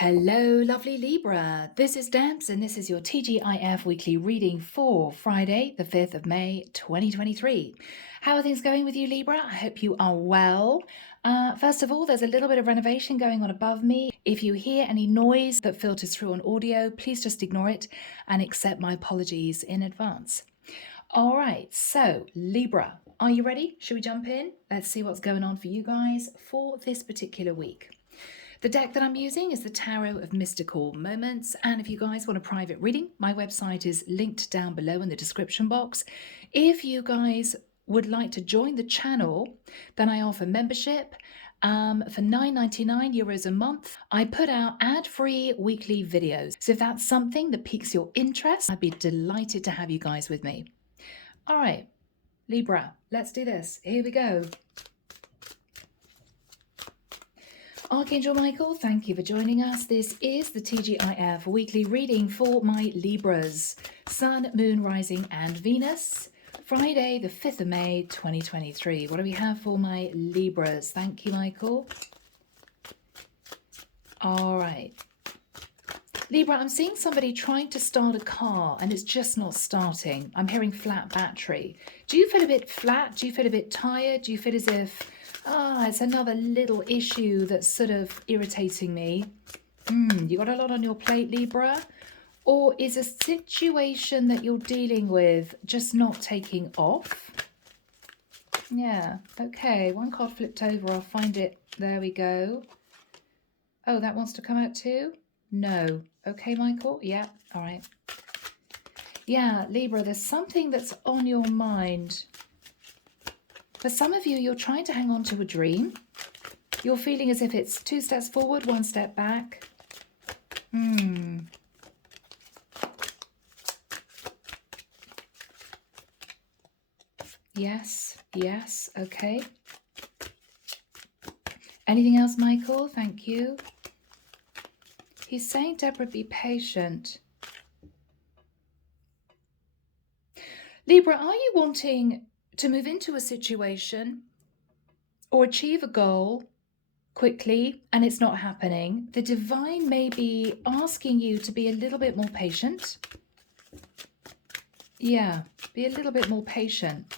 Hello, lovely Libra. This is Debs, and this is your TGIF weekly reading for Friday, the 5th of May, 2023. How are things going with you, Libra? I hope you are well. First of all, there's a little bit of renovation going on above me. If you hear any noise that filters through on audio, please just ignore it and accept my apologies in advance. All right, so Libra, are you ready? Should we jump in? Let's see what's going on for you guys for this particular week. The deck that I'm using is the Tarot of Mystical Moments, and if you guys want a private reading, my website is linked down below in the description box. If you guys would like to join the channel, then I offer membership for €9.99 a month. I put out ad-free weekly videos, so if that's something that piques your interest, I'd be delighted to have you guys with me. All right, Libra, let's do this. Here we go. Archangel Michael, thank you for joining us. This is the T.G.I.F weekly reading for my Libras, Sun, Moon, Rising, and Venus. Friday, the 5th of May, 2023. What do we have for my Libras? Thank you, Michael. All right. Libra, I'm seeing somebody trying to start a car and it's just not starting. I'm hearing flat battery. Do you feel a bit flat? Do you feel a bit tired? Do you feel as if, it's another little issue that's sort of irritating me? You got a lot on your plate, Libra? Or is a situation that you're dealing with just not taking off? Yeah, okay. One card flipped over. I'll find it. There we go. Oh, that wants to come out too? No. Okay, Michael? Yeah, all right. Yeah, Libra, there's something that's on your mind. For some of you, you're trying to hang on to a dream. You're feeling as if it's 2 steps forward, 1 step back. Yes, okay. Anything else, Michael? Thank you. He's saying, Deborah, be patient. Libra, are you wanting to move into a situation or achieve a goal quickly and it's not happening? The divine may be asking you to be a little bit more patient. Yeah, be a little bit more patient.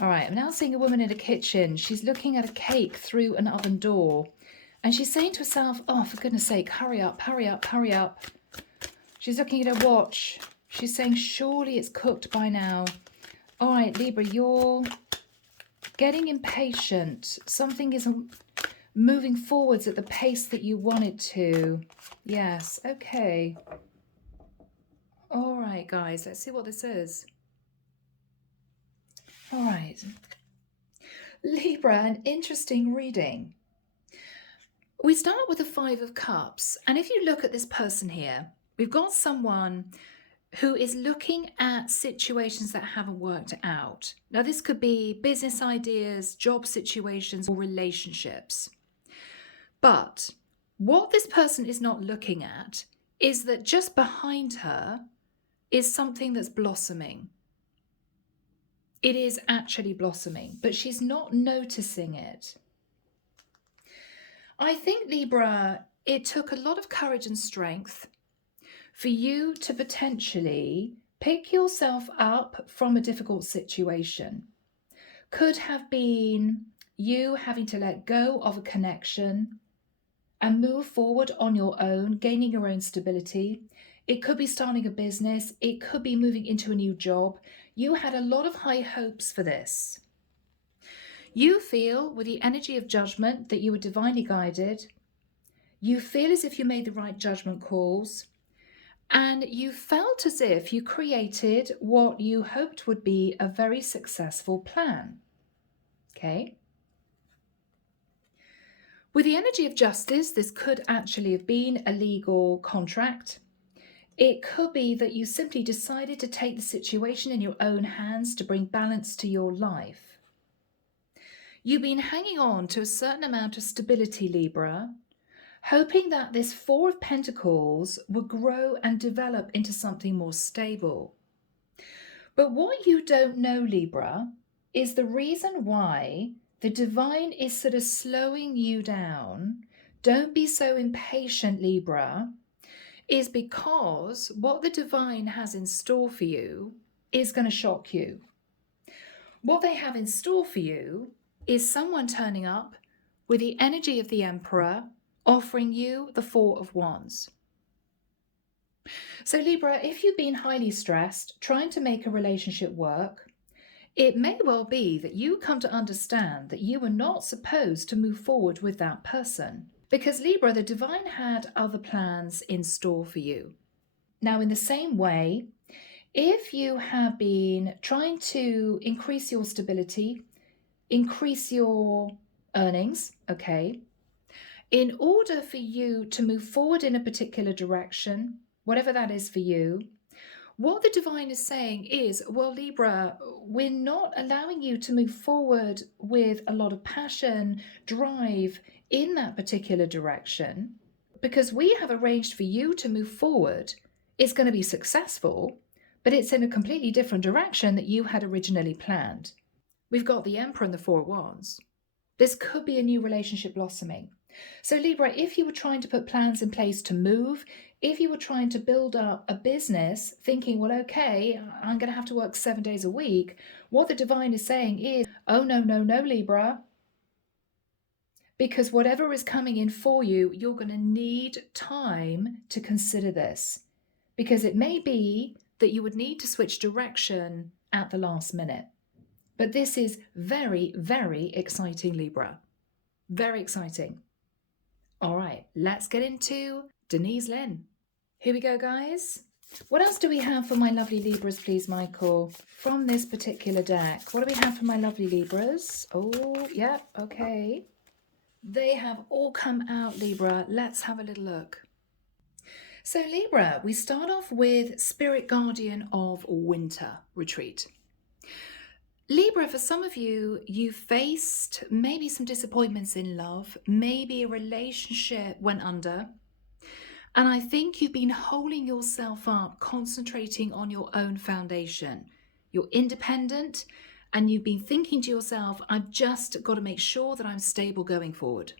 All right, I'm now seeing a woman in a kitchen. She's looking at a cake through an oven door. And she's saying to herself, oh, for goodness sake, hurry up, hurry up, hurry up. She's looking at her watch. She's saying, surely it's cooked by now. All right, Libra, you're getting impatient. Something isn't moving forwards at the pace that you want it to. Yes, okay. All right, guys, let's see what this is. All right. Libra, an interesting reading. We start with the 5 of Cups. And if you look at this person here, we've got someone who is looking at situations that haven't worked out. Now, this could be business ideas, job situations, or relationships. But what this person is not looking at is that just behind her is something that's blossoming. It is actually blossoming, but she's not noticing it. I think, Libra, it took a lot of courage and strength for you to potentially pick yourself up from a difficult situation. Could have been you having to let go of a connection and move forward on your own, gaining your own stability. It could be starting a business. It could be moving into a new job. You had a lot of high hopes for this. You feel with the energy of judgment that you were divinely guided. You feel as if you made the right judgment calls. And you felt as if you created what you hoped would be a very successful plan. Okay? With the energy of justice, this could actually have been a legal contract. It could be that you simply decided to take the situation in your own hands to bring balance to your life. You've been hanging on to a certain amount of stability, Libra, hoping that this 4 of Pentacles would grow and develop into something more stable. But what you don't know, Libra, is the reason why the divine is sort of slowing you down don't be so impatient, Libra, is because what the divine has in store for you is going to shock you. What they have in store for you is someone turning up with the energy of the Emperor, offering you the Four of Wands. So Libra, if you've been highly stressed, trying to make a relationship work, it may well be that you come to understand that you were not supposed to move forward with that person. Because Libra, the divine had other plans in store for you. Now, in the same way, if you have been trying to increase your stability, increase your earnings, okay, in order for you to move forward in a particular direction, whatever that is for you, what the divine is saying is, well, Libra, we're not allowing you to move forward with a lot of passion, drive in that particular direction, because we have arranged for you to move forward. It's going to be successful, but it's in a completely different direction that you had originally planned. We've got the Emperor and the Four of Wands. This could be a new relationship blossoming. So Libra, if you were trying to put plans in place to move, if you were trying to build up a business thinking, well, okay, I'm going to have to work 7 days a week, what the divine is saying is, oh, no, Libra, because whatever is coming in for you, you're going to need time to consider this, because it may be that you would need to switch direction at the last minute. But this is very, very exciting, Libra. Very exciting. All right, let's get into Denise Linn. Here we go, guys. What else do we have for my lovely Libras, please, Michael, from this particular deck? What do we have for my lovely Libras? Oh, yeah, okay. They have all come out, Libra. Let's have a little look. So, Libra, we start off with Spirit Guardian of Winter Retreat. Libra, for some of you, you faced maybe some disappointments in love, maybe a relationship went under. And I think you've been holding yourself up, concentrating on your own foundation. You're independent and you've been thinking to yourself, I've just got to make sure that I'm stable going forward.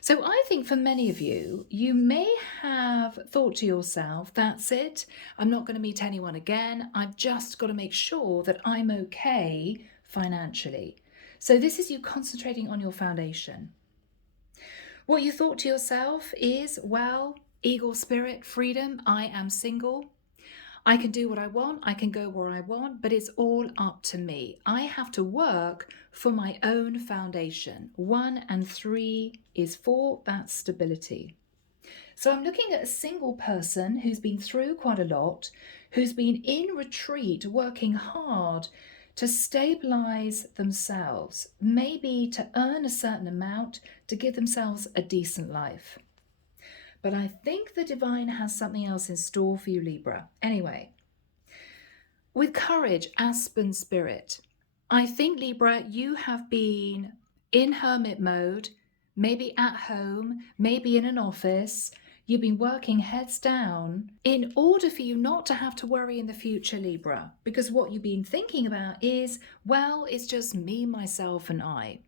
So I think for many of you, you may have thought to yourself, that's it, I'm not going to meet anyone again. I've just got to make sure that I'm okay financially. So this is you concentrating on your foundation. What you thought to yourself is, well, eagle spirit, freedom, I am single. I can do what I want, I can go where I want, but it's all up to me. I have to work for my own foundation. 1 and 3 is for that stability. So I'm looking at a single person who's been through quite a lot, who's been in retreat, working hard to stabilize themselves, maybe to earn a certain amount to give themselves a decent life. But I think the divine has something else in store for you, Libra. Anyway, with courage, aspen spirit, I think, Libra, you have been in hermit mode, maybe at home, maybe in an office. You've been working heads down in order for you not to have to worry in the future, Libra, because what you've been thinking about is, well, it's just me, myself, and I.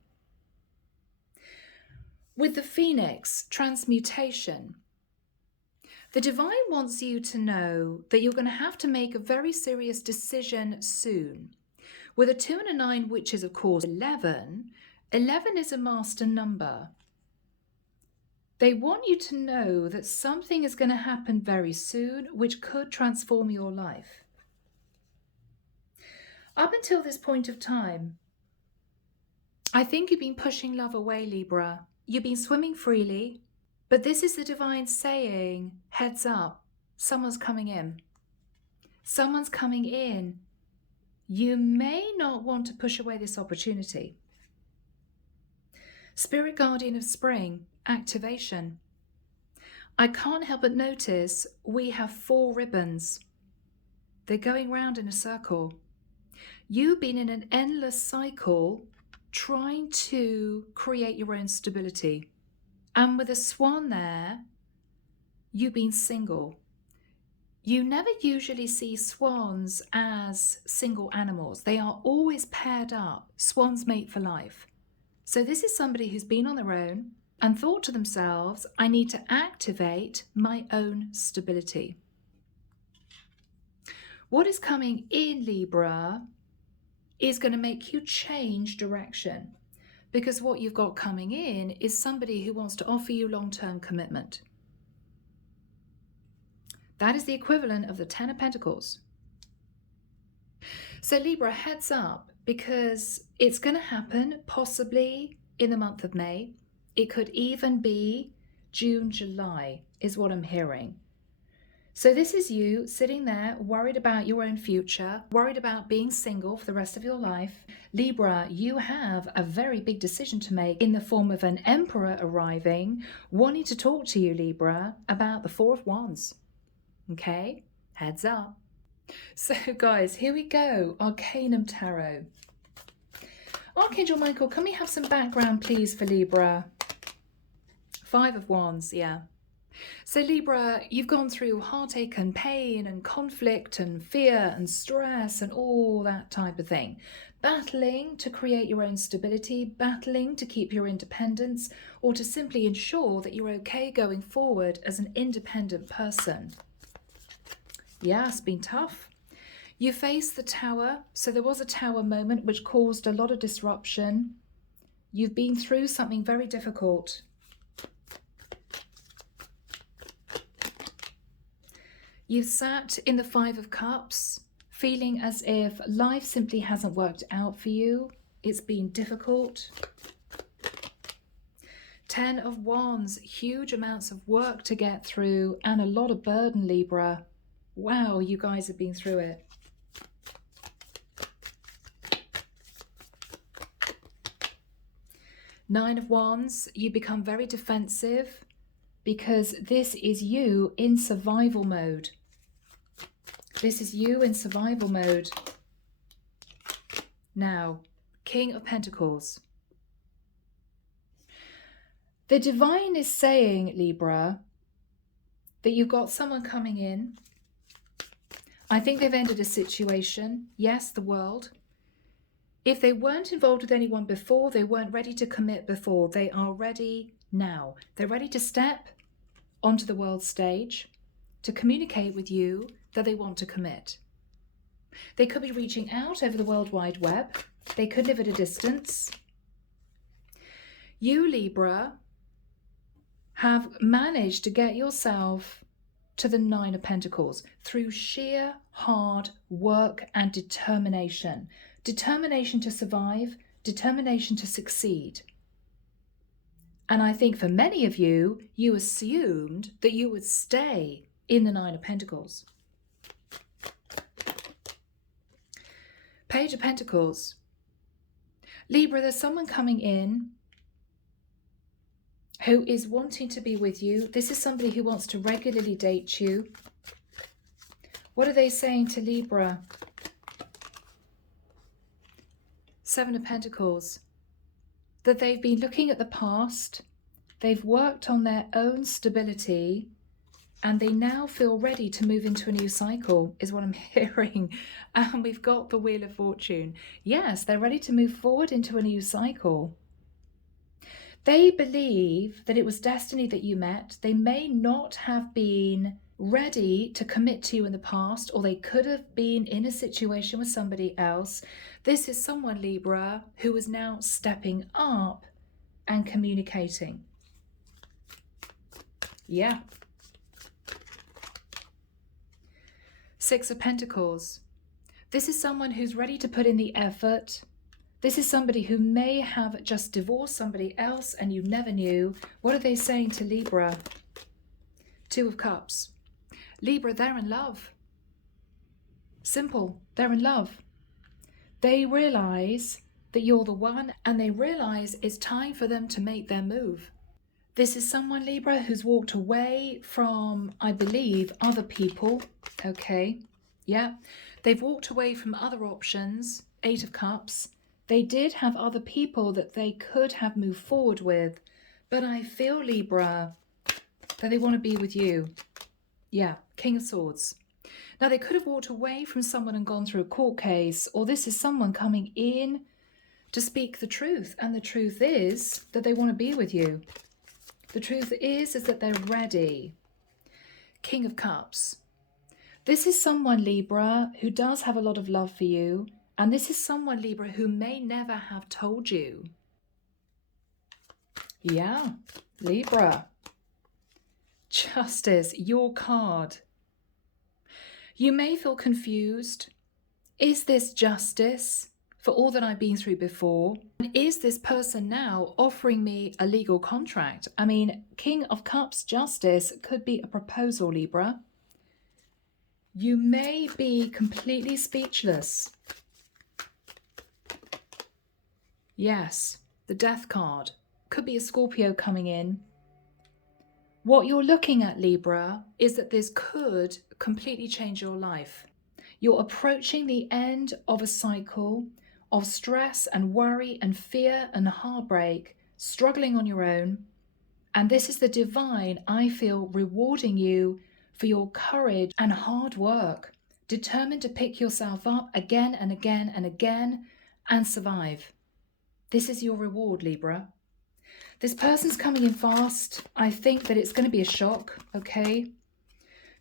With the Phoenix, transmutation, the divine wants you to know that you're going to have to make a very serious decision soon. With a 2 and a 9, which is, of course, 11, 11 is a master number. They want you to know that something is going to happen very soon, which could transform your life. Up until this point of time, I think you've been pushing love away, Libra. You've been swimming freely. But this is the divine saying, heads up, someone's coming in. Someone's coming in. You may not want to push away this opportunity. Spirit Guardian of Spring, activation. I can't help but notice we have 4 ribbons. They're going round in a circle. You've been in an endless cycle trying to create your own stability. And with a swan there, you've been single. You never usually see swans as single animals. They are always paired up. Swans mate for life. So this is somebody who's been on their own, and thought to themselves, I need to activate my own stability. What is coming in, Libra, is going to make you change direction, because what you've got coming in is somebody who wants to offer you long-term commitment. That is the equivalent of the Ten of Pentacles. So Libra, heads up, because it's going to happen possibly in the month of May. It could even be June, July, is what I'm hearing. So this is you sitting there worried about your own future, worried about being single for the rest of your life. Libra, you have a very big decision to make in the form of an Emperor arriving, wanting to talk to you, Libra, about the Four of Wands. Okay, heads up. So guys, here we go. Arcanum Tarot. Archangel Michael, can we have some background please for Libra? Five of Wands, yeah. So Libra, you've gone through heartache and pain and conflict and fear and stress and all that type of thing. Battling to create your own stability, battling to keep your independence, or to simply ensure that you're okay going forward as an independent person. Yeah, it's been tough. You faced the Tower, so there was a Tower moment which caused a lot of disruption. You've been through something very difficult. You've sat in the Five of Cups, feeling as if life simply hasn't worked out for you. It's been difficult. Ten of Wands, huge amounts of work to get through and a lot of burden, Libra. Wow, you guys have been through it. Nine of Wands, you become very defensive because this is you in survival mode. This is you in survival mode. Now, King of Pentacles. The Divine is saying, Libra, that you've got someone coming in. I think they've ended a situation. Yes, the world. If they weren't involved with anyone before, they weren't ready to commit before, they are ready now. They're ready to step onto the world stage to communicate with you that they want to commit. They could be reaching out over the World Wide Web. They could live at a distance. You, Libra, have managed to get yourself to the Nine of Pentacles through sheer hard work and determination. Determination to survive, determination to succeed. And I think for many of you, you assumed that you would stay in the Nine of Pentacles. Page of Pentacles. Libra, there's someone coming in who is wanting to be with you. This is somebody who wants to regularly date you. What are they saying to Libra? Seven of Pentacles. That they've been looking at the past, they've worked on their own stability, and they now feel ready to move into a new cycle, is what I'm hearing. And we've got the Wheel of Fortune. Yes, they're ready to move forward into a new cycle. They believe that it was destiny that you met. They may not have been ready to commit to you in the past, or they could have been in a situation with somebody else. This is someone, Libra, who is now stepping up and communicating. Yeah. Six of Pentacles. This is someone who's ready to put in the effort. This is somebody who may have just divorced somebody else and you never knew. What are they saying to Libra? Two of Cups. Libra, they're in love. Simple, they're in love. They realize that you're the one, and they realize it's time for them to make their move. This is someone, Libra, who's walked away from, I believe, other people. Okay, yeah. They've walked away from other options. Eight of Cups. They did have other people that they could have moved forward with, but I feel, Libra, that they want to be with you. Yeah, King of Swords. Now, they could have walked away from someone and gone through a court case, or this is someone coming in to speak the truth, and the truth is that they want to be with you. The truth is that they're ready. King of Cups. This is someone, Libra, who does have a lot of love for you. And this is someone, Libra, who may never have told you. Yeah, Libra. Justice, your card. You may feel confused. Is this justice for all that I've been through before? And is this person now offering me a legal contract? I mean, King of Cups, justice could be a proposal, Libra. You may be completely speechless. Yes, the Death card. Could be a Scorpio coming in. What you're looking at, Libra, is that this could completely change your life. You're approaching the end of a cycle of stress and worry and fear and heartbreak, struggling on your own. And this is the divine, I feel, rewarding you for your courage and hard work, determined to pick yourself up again and again and again and survive. This is your reward, Libra. This person's coming in fast. I think that it's going to be a shock, okay?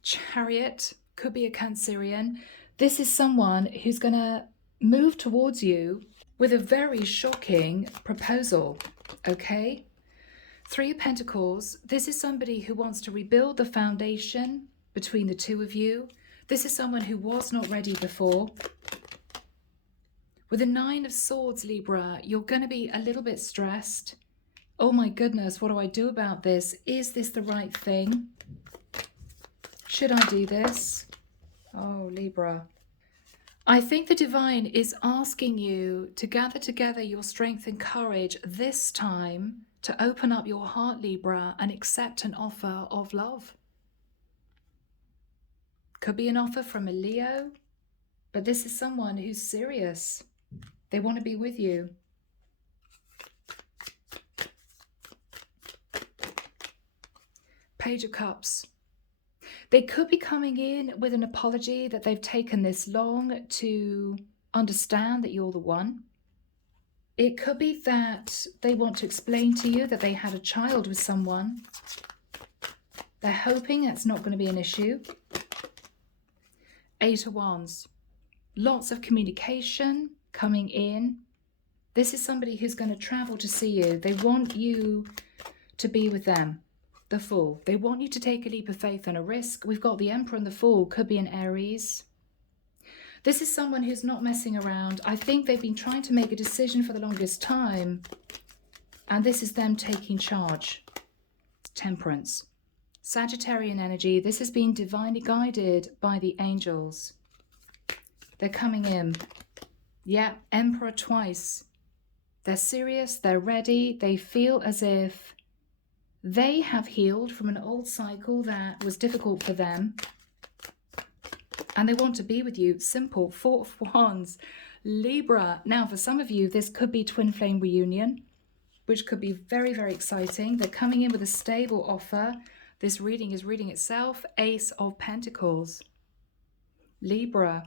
Chariot, could be a Cancerian. This is someone who's going to move towards you with a very shocking proposal, okay? Three of Pentacles. This is somebody who wants to rebuild the foundation between the two of you. This is someone who was not ready before. With the Nine of Swords, Libra, you're going to be a little bit stressed. Oh my goodness, what do I do about this? Is this the right thing? Should I do this? Oh, Libra. I think the divine is asking you to gather together your strength and courage this time to open up your heart, Libra, and accept an offer of love. Could be an offer from a Leo, but this is someone who's serious. They want to be with you. Page of Cups. They could be coming in with an apology that they've taken this long to understand that you're the one. It could be that they want to explain to you that they had a child with someone. They're hoping that's not going to be an issue. Eight of Wands. Lots of communication coming in. This is somebody who's going to travel to see you. They want you to be with them. The Fool. They want you to take a leap of faith and a risk. We've got the Emperor and the Fool. Could be an Aries. This is someone who's not messing around. I think they've been trying to make a decision for the longest time. And this is them taking charge. Temperance. Sagittarian energy. This has been divinely guided by the angels. They're coming in. Yeah, Emperor twice. They're serious. They're ready. They feel as if they have healed from an old cycle that was difficult for them. And they want to be with you. Simple. Four of Wands. Libra. Now, for some of you, this could be twin flame reunion, which could be very, very exciting. They're coming in with a stable offer. This reading is reading itself. Ace of Pentacles. Libra.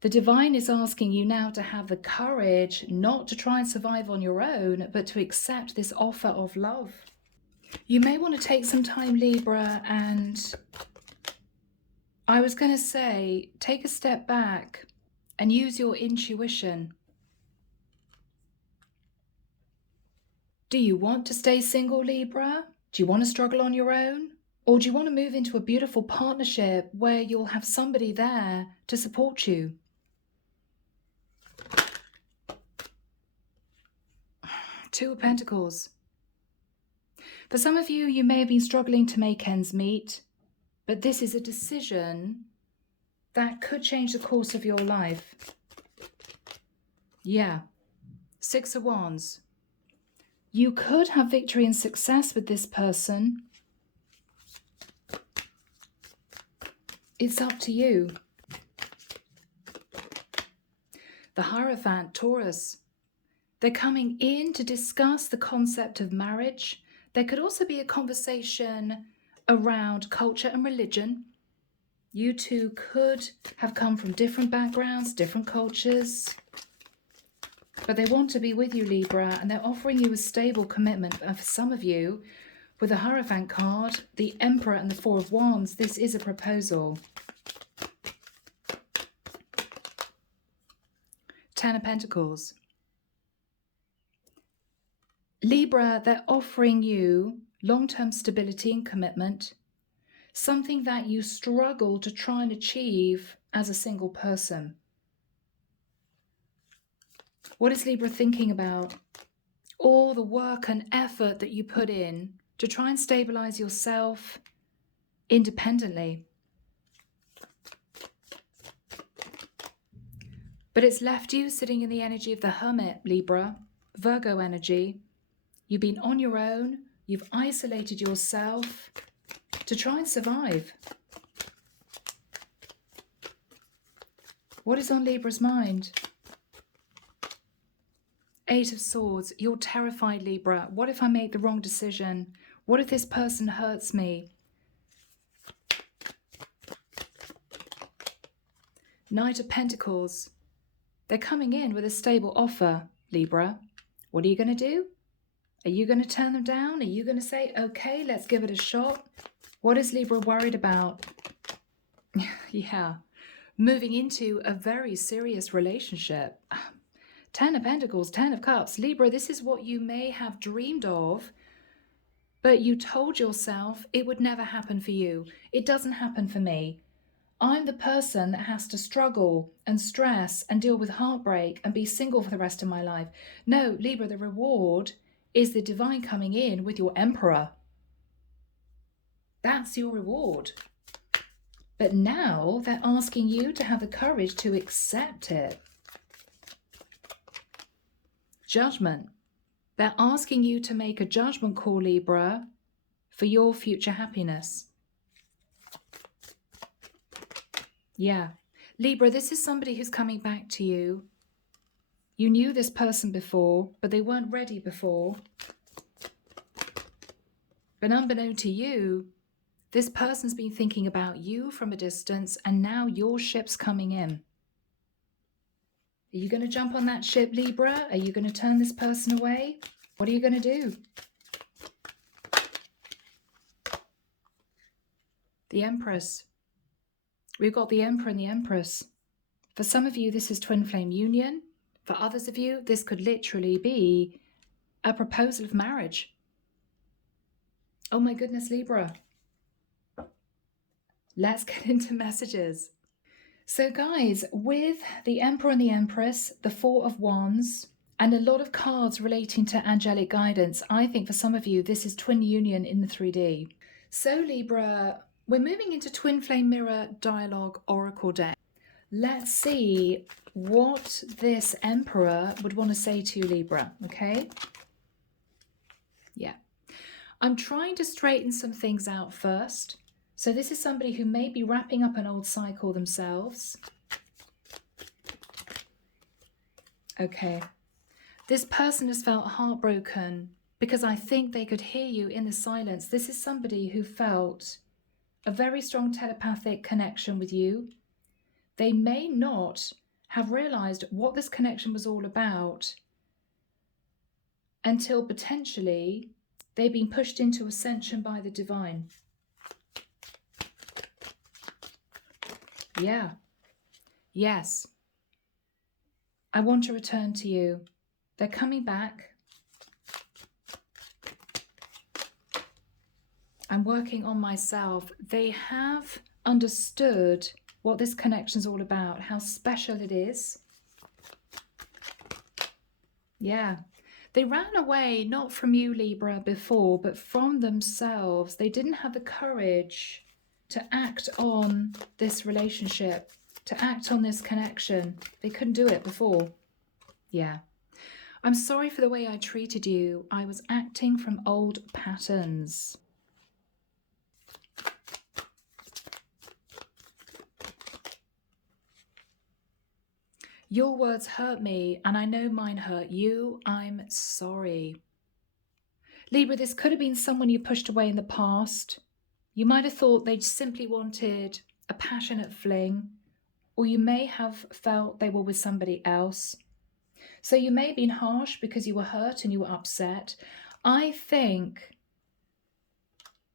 The divine is asking you now to have the courage not to try and survive on your own, but to accept this offer of love. You may want to take some time, Libra, and I was going to say, take a step back and use your intuition. Do you want to stay single, Libra? Do you want to struggle on your own? Or do you want to move into a beautiful partnership where you'll have somebody there to support you? Two of Pentacles. For some of you, you may have been struggling to make ends meet, but this is a decision that could change the course of your life. Yeah. Six of Wands. You could have victory and success with this person. It's up to you. The Hierophant, Taurus. They're coming in to discuss the concept of marriage. There could also be a conversation around culture and religion. You two could have come from different backgrounds, different cultures. But they want to be with you, Libra, and they're offering you a stable commitment. And for some of you, with the Hierophant card, the Emperor and the Four of Wands, this is a proposal. Ten of Pentacles. Libra, they're offering you long-term stability and commitment, something that you struggle to try and achieve as a single person. What is Libra thinking about? All the work and effort that you put in to try and stabilize yourself independently. But it's left you sitting in the energy of the Hermit, Libra, Virgo energy. You've been on your own. You've isolated yourself to try and survive. What is on Libra's mind? Eight of Swords. You're terrified, Libra. What if I make the wrong decision? What if this person hurts me? Knight of Pentacles. They're coming in with a stable offer, Libra. What are you going to do? Are you going to turn them down? Are you going to say, okay, let's give it a shot? What is Libra worried about? Yeah, moving into a very serious relationship. 10 of Pentacles, 10 of Cups. Libra, this is what you may have dreamed of, but you told yourself it would never happen for you. It doesn't happen for me. I'm the person that has to struggle and stress and deal with heartbreak and be single for the rest of my life. No, Libra, the reward is the divine coming in with your Emperor. That's your reward. But now they're asking you to have the courage to accept it. Judgment. They're asking you to make a judgment call, Libra, for your future happiness. Yeah. Libra, this is somebody who's coming back to you. You knew this person before, but they weren't ready before. But unbeknown to you, this person's been thinking about you from a distance, and now your ship's coming in. Are you going to jump on that ship, Libra? Are you going to turn this person away? What are you going to do? The Empress. We've got the Emperor and the Empress. For some of you, this is twin flame union. For others of you, this could literally be a proposal of marriage. Oh my goodness, Libra. Let's get into messages. So guys, with the Emperor and the Empress, the Four of Wands, and a lot of cards relating to angelic guidance, I think for some of you, this is twin union in the 3D. So Libra, we're moving into twin flame mirror dialogue oracle deck. Let's see what this Emperor would want to say to you, Libra, okay? Yeah. I'm trying to straighten some things out first. So this is somebody who may be wrapping up an old cycle themselves. Okay. This person has felt heartbroken because I think they could hear you in the silence. This is somebody who felt a very strong telepathic connection with you. They may not have realized what this connection was all about until potentially they've been pushed into ascension by the divine. Yeah. Yes. I want to return to you. They're coming back. I'm working on myself. They have understood what this connection is all about, how special it is. Yeah. They ran away, not from you, Libra, before, but from themselves. They didn't have the courage to act on this relationship, to act on this connection. They couldn't do it before. Yeah. I'm sorry for the way I treated you. I was acting from old patterns. Your words hurt me, and I know mine hurt you. I'm sorry. Libra, this could have been someone you pushed away in the past. You might have thought they simply wanted a passionate fling, or you may have felt they were with somebody else. So you may have been harsh because you were hurt and you were upset. I think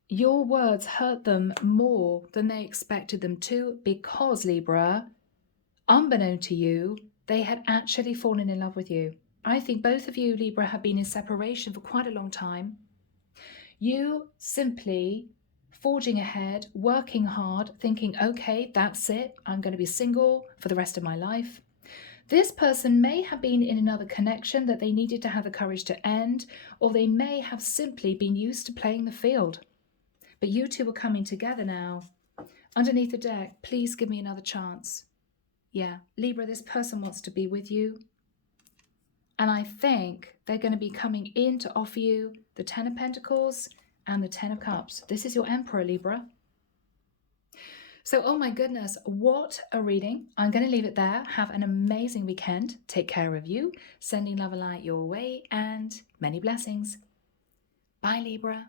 your words hurt them more than they expected them to, because, Libra, unbeknown to you, they had actually fallen in love with you. I think both of you, Libra, have been in separation for quite a long time. You simply forging ahead, working hard, thinking, okay, that's it. I'm going to be single for the rest of my life. This person may have been in another connection that they needed to have the courage to end, or they may have simply been used to playing the field. But you two are coming together now. Underneath the deck, please give me another chance. Yeah, Libra, this person wants to be with you. And I think they're going to be coming in to offer you the Ten of Pentacles and the Ten of Cups. This is your Emperor, Libra. So, oh my goodness, what a reading. I'm going to leave it there. Have an amazing weekend. Take care of you. Sending love and light your way, and many blessings. Bye, Libra.